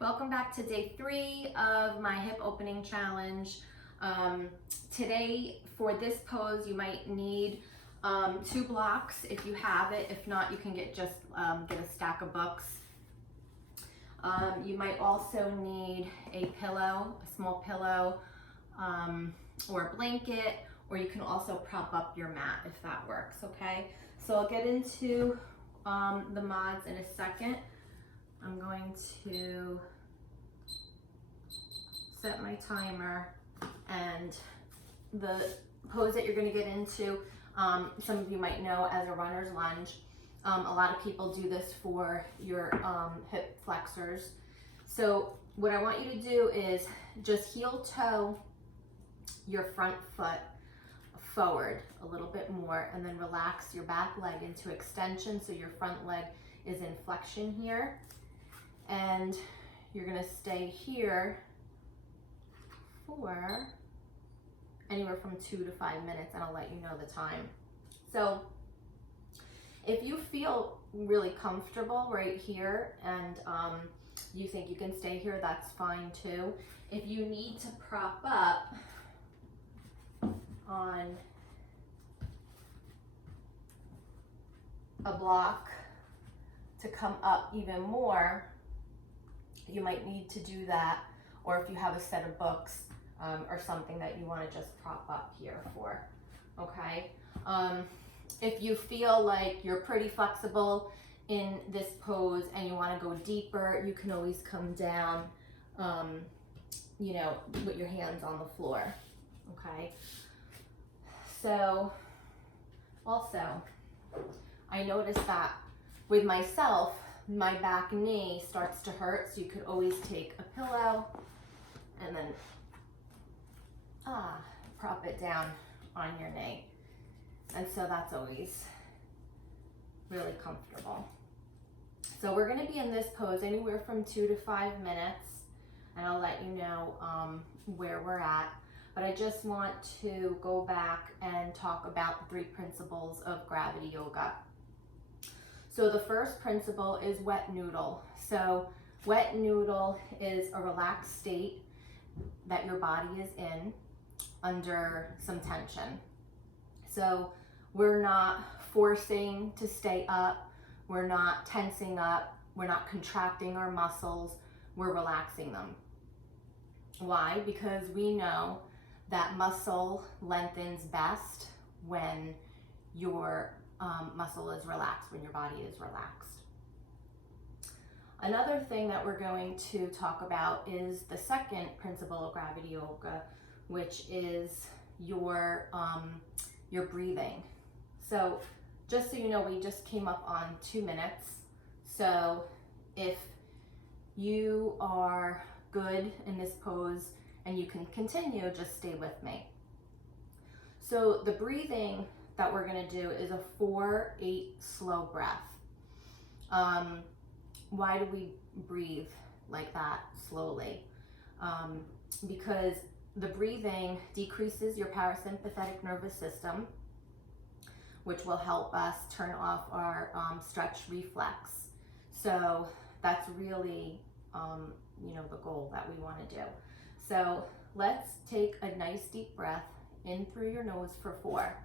Welcome back to day 3 of my hip opening challenge. Today for this pose you might need 2 blocks if you have it. If not, you can get a stack of books. You might also need a pillow, a small pillow, or a blanket, or you can also prop up your mat if that works, okay? So I'll get into the mods in a second. I'm going to set my timer, and the pose that you're going to get into, some of you might know as a runner's lunge. A lot of people do this for your hip flexors. So what I want you to do is just heel toe your front foot forward a little bit more, and then relax your back leg into extension so your front leg is in flexion here. And you're gonna stay here for anywhere from 2 to 5 minutes, and I'll let you know the time. So if you feel really comfortable right here and you think you can stay here, that's fine too. If you need to prop up on a block to come up even more, you might need to do that, or if you have a set of books or something that you want to just prop up here for, okay? If you feel like you're pretty flexible in this pose and you want to go deeper, you can always come down, you know, with your hands on the floor, okay? So also, I noticed that with myself, my back knee starts to hurt, so you could always take a pillow and then prop it down on your knee. And so that's always really comfortable. So we're gonna be in this pose anywhere from 2 to 5 minutes, and I'll let you know where we're at. But I just want to go back and talk about the 3 principles of gravity yoga. So the first principle is wet noodle. So wet noodle is a relaxed state that your body is in under some tension. So we're not forcing to stay up, we're not tensing up, we're not contracting our muscles, we're relaxing them. Why? Because we know that muscle lengthens best when your muscle is relaxed, when your body is relaxed. Another thing that we're going to talk about is the second principle of gravity yoga, which is your breathing. So just so you know, we just came up on 2 minutes. So if you are good in this pose and you can continue, just stay with me. So the breathing that we're gonna do is a 4-8 slow breath. Why do we breathe like that slowly? Because the breathing decreases your parasympathetic nervous system, which will help us turn off our stretch reflex. So that's really, you know, the goal that we want to do. So let's take a nice deep breath in through your nose for 4.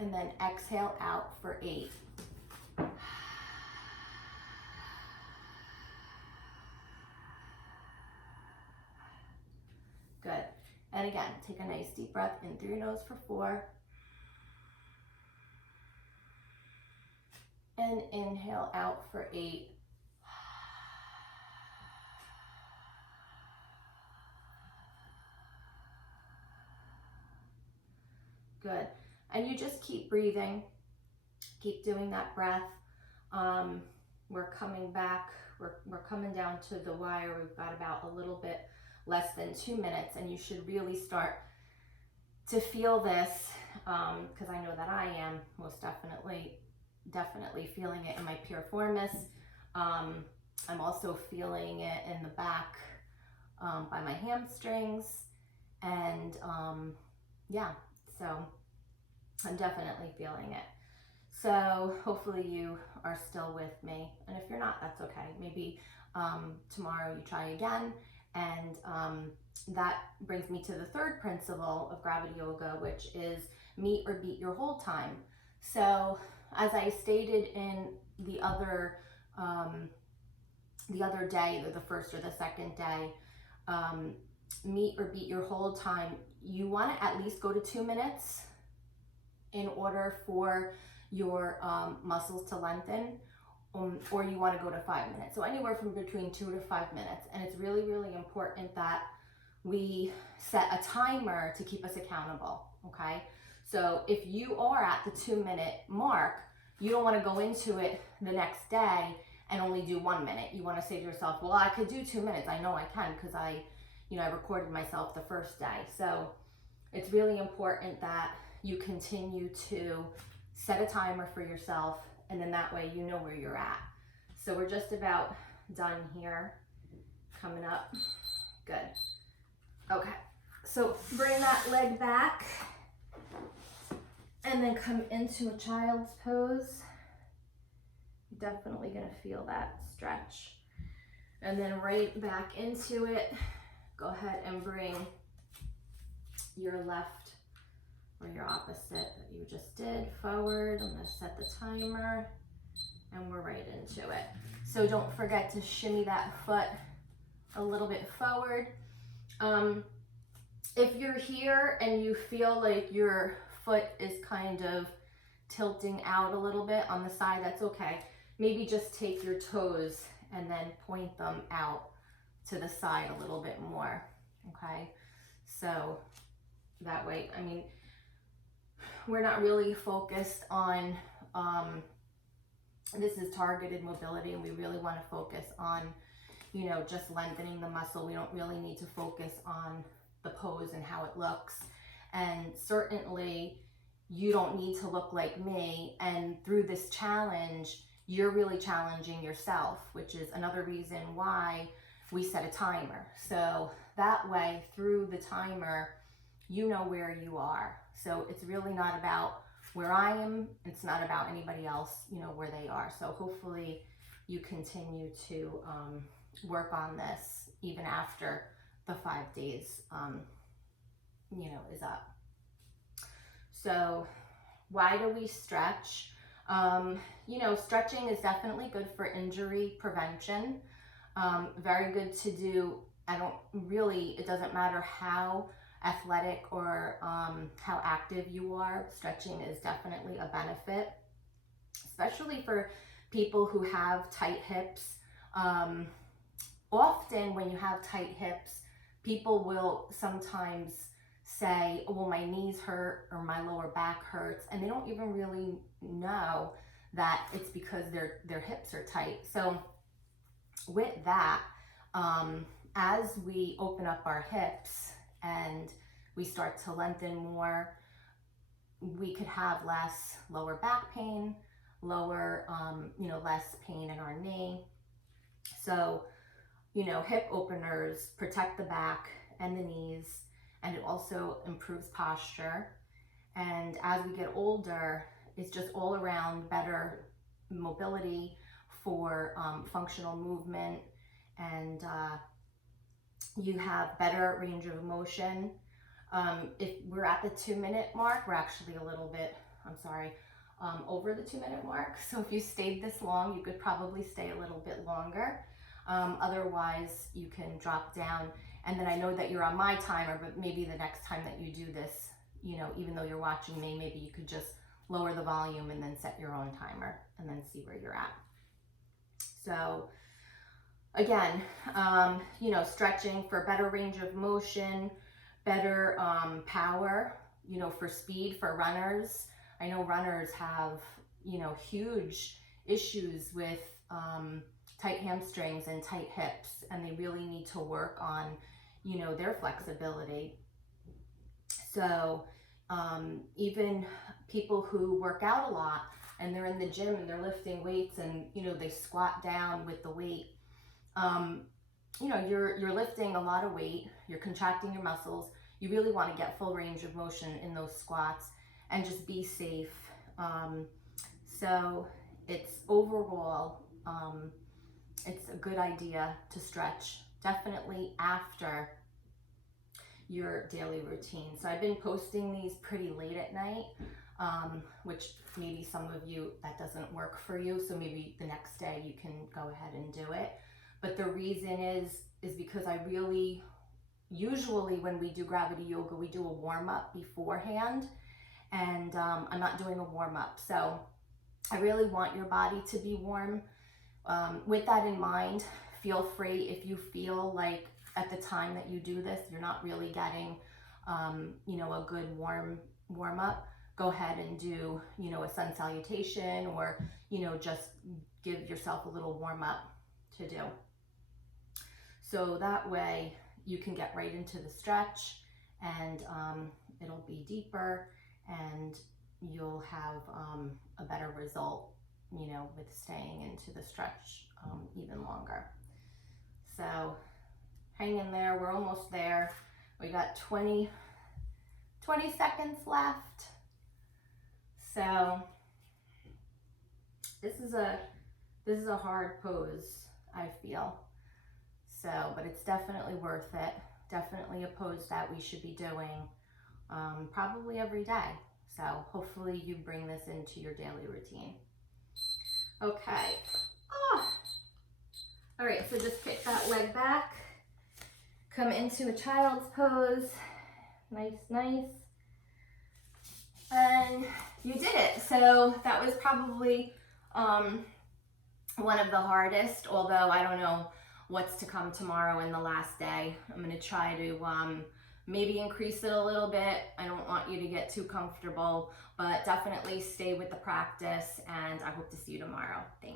And then exhale out for 8. Good. And again, take a nice deep breath in through your nose for 4. And inhale out for 8. Good. And you just keep breathing, keep doing that breath. We're coming back, we're coming down to the wire. We've got about a little bit less than 2 minutes, and you should really start to feel this, because I know that I am most definitely feeling it in my piriformis. I'm also feeling it in the back by my hamstrings, and yeah, so I'm definitely feeling it. So hopefully you are still with me. And if you're not, that's okay. Maybe tomorrow you try again. And that brings me to the third principle of Gravity Yoga, which is meet or beat your hold time. So as I stated in the other day, the first or the second day, meet or beat your hold time, you want to at least go to 2 minutes in order for your muscles to lengthen, or you want to go to 5 minutes. So anywhere from between 2 to 5 minutes. And it's really, really important that we set a timer to keep us accountable, okay? So if you are at the 2 minute mark, you don't want to go into it the next day and only do 1 minute. You want to say to yourself, well, I could do 2 minutes. I know I can because I recorded myself the first day. So it's really important that you continue to set a timer for yourself, and then that way you know where you're at. So we're just about done here. Coming up. Good. Okay. So bring that leg back and then come into a child's pose. You're definitely going to feel that stretch. And then right back into it. Go ahead and bring your left or your opposite that you just did forward. I'm going to set the timer and we're right into it. So don't forget to shimmy that foot a little bit forward. If you're here and you feel like your foot is kind of tilting out a little bit on the side, that's okay. Maybe just take your toes and then point them out to the side a little bit more, okay? So that way, I mean, we're not really focused on, this is targeted mobility, and we really want to focus on, just lengthening the muscle. We don't really need to focus on the pose and how it looks. And certainly you don't need to look like me. And through this challenge, you're really challenging yourself, which is another reason why we set a timer. So that way, through the timer, you know where you are. So it's really not about where I am. It's not about anybody else, where they are. So hopefully you continue to work on this even after the 5 days, is up. So why do we stretch? Stretching is definitely good for injury prevention. Very good to do. It doesn't matter how athletic or how active you are. Stretching is definitely a benefit, especially for people who have tight hips. Often when you have tight hips, people will sometimes say, oh, well, my knees hurt or my lower back hurts, and they don't even really know that it's because their hips are tight. So with that, as we open up our hips and we start to lengthen more, we could have less lower back pain, less pain in our knee. So, hip openers protect the back and the knees, and it also improves posture. And as we get older, it's just all around better mobility for functional movement, and you have better range of motion. If we're at the 2 minute mark, we're actually a little bit, over the 2 minute mark. So if you stayed this long, you could probably stay a little bit longer. Otherwise, you can drop down. And then I know that you're on my timer, but maybe the next time that you do this, even though you're watching me, maybe you could just lower the volume and then set your own timer and then see where you're at. So again, stretching for better range of motion, better power, for speed, for runners. I know runners have, huge issues with tight hamstrings and tight hips, and they really need to work on, their flexibility. So even people who work out a lot and they're in the gym and they're lifting weights and, they squat down with the weight, you're lifting a lot of weight, you're contracting your muscles. You really want to get full range of motion in those squats and just be safe. So it's overall, it's a good idea to stretch definitely after your daily routine. So I've been posting these pretty late at night, which maybe some of you, that doesn't work for you. So maybe the next day you can go ahead and do it. But the reason is because I really, usually when we do gravity yoga, we do a warm up beforehand, and I'm not doing a warm up. So I really want your body to be warm. With that in mind, feel free, if you feel like at the time that you do this, you're not really getting, a good warm up, go ahead and do, a sun salutation, or, just give yourself a little warm up to do. So that way you can get right into the stretch, and it'll be deeper, and you'll have a better result, with staying into the stretch even longer. So hang in there, we're almost there. We got 20 seconds left. So this is a hard pose, I feel. So, but it's definitely worth it. Definitely a pose that we should be doing probably every day. So hopefully you bring this into your daily routine. Okay. All right, so just kick that leg back. Come into a child's pose. Nice, nice. And you did it. So that was probably one of the hardest, although I don't know what's to come tomorrow in the last day. I'm gonna try to maybe increase it a little bit. I don't want you to get too comfortable, but definitely stay with the practice, and I hope to see you tomorrow. Thanks.